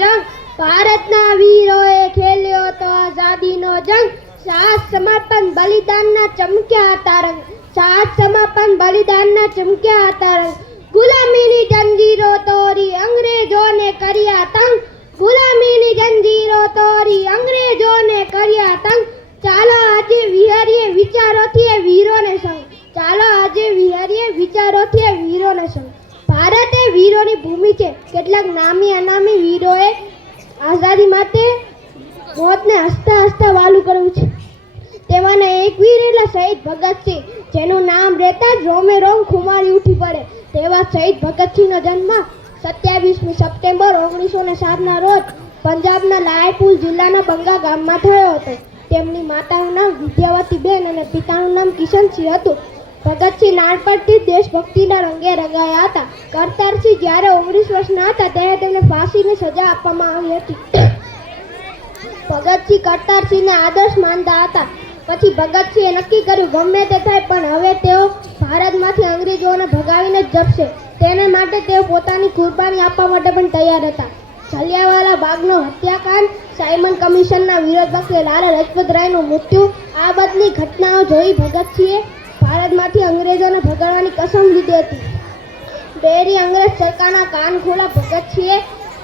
જંગ. ભારતના વીરોએ ખેલ્યો તો આઝાદીનો જંગ. સાત સમાપન બલિદાનના ચમક્યા હતા સાહસ સમર્પણ બલિદાનના ચમક્યા હતા ગુલામીની જંજીરો તોરી અંગ્રેજોને કર્યા તંગ. ગુલામીની જંજીરો તોરી અંગ્રેજોને કર્યા તંગ. ચાલો આજે વિહારીએ વિચારોથી એ વીરોને સંગ ચાલો આજે વિહારીએ વિચારોથી એ વીરોને સંગ ભારત એ વીરોની ભૂમિ છે. કેટલાક નામી અનામી આઝાદી માટે મોતને હસતા હસતા વાલું કરવું છે. તેમાંના એક વીર એટલે શહીદ ભગતસિંહ જેનું નામ રહેતા જ રોમે રોમ ખુમારી ઉઠી પડે. તેવા શહીદ ભગતસિંહનો જન્મ સત્યાવીસમી સપ્ટેમ્બર ઓગણીસો ને સાતના રોજ પંજાબના લાયપુર જિલ્લાના બંગા ગામમાં થયો હતો. તેમની માતાનું નામ વિદ્યાવતીબેન અને પિતાનું નામ કિશનસિંહ હતું. ભગતસિંહ નાનપણથી દેશભક્તિના રંગે રંગાયા હતા. કરતારસિંહ જ્યારે ઓગણીસ વર્ષના હતા ત્યારે તેમને ફાંસીની સજા આપવામાં આવી હતી. ભગતસિંહ કરતારસિંહને આદર્શ માનતા હતા. પછી ભગતસિંહે નક્કી કર્યું, ગમે તે થાય, પણ હવે તેઓ ભારતમાંથી અંગ્રેજોને ભગાવીને જ જપશે. તેને માટે તેઓ પોતાની કુરબાની આપવા માટે પણ તૈયાર હતા. જલિયાવાલા બાગનો હત્યાકાંડ સાયમન કમિશનના વિરોધ પક્ષે લાલા લજપત રાયનું મૃત્યુ. આ બદલી ઘટનાઓ જોઈ ભગતસિંહે ભારતમાંથી અંગ્રેજોને ભગાડવાની કસમ લીધી હતી. ડેરી અંગ્રેજ સરકારના કાન ખોલા ભગતસિંહે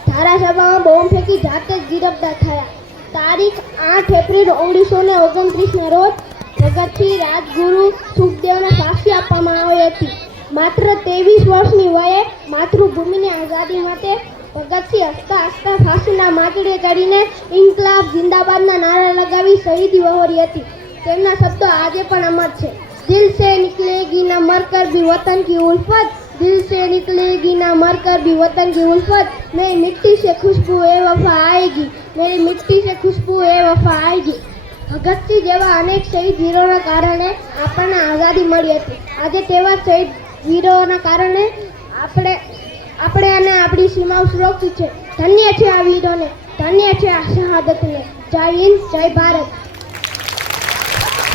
ધારાસભામાં બોમ્બ ફેંકી જાતે જ ગિરફ્તાર થયા. તારીખ આઠ એપ્રિલ ઓગણીસો ને ઓગણત્રીસના રોજ ભગતસિંહ રાજગુરુ સુખદેવને ફાંસી આપવામાં આવી હતી. માત્ર ત્રેવીસ વર્ષની વયે માતૃભૂમિની આઝાદી માટે ભગતસિંહ હસતા હસતા ફાંસીના માટડીએ ચડીને ઇન્કલાબ, જિંદાબાદના નારા લગાવી શહીદી વહોરી હતી. તેમના શબ્દો આજે પણ અમર છે. दिल से निकलेगी ना मरकर भी वतन की उल्फत दिल से निकलेगी ना मरकर भी वतन की उल्फत मेरी मिट्टी से खुशबू ए वफा आएगी मेरी मिट्टी से खुशबू ए वफा आएगी ભગતસિંહ જેવા અનેક શહીદ વીરોના કારણે આપણને આઝાદી મળી હતી. આજે તેવા શહીદ વીરોના કારણે આપણે આપણે અને આપણી સીમાઓ સુરક્ષિત છે. ધન્ય છે આ વીરોને, ધન્ય છે આ શહાદતને. જય હિન્દ, જય ભારત.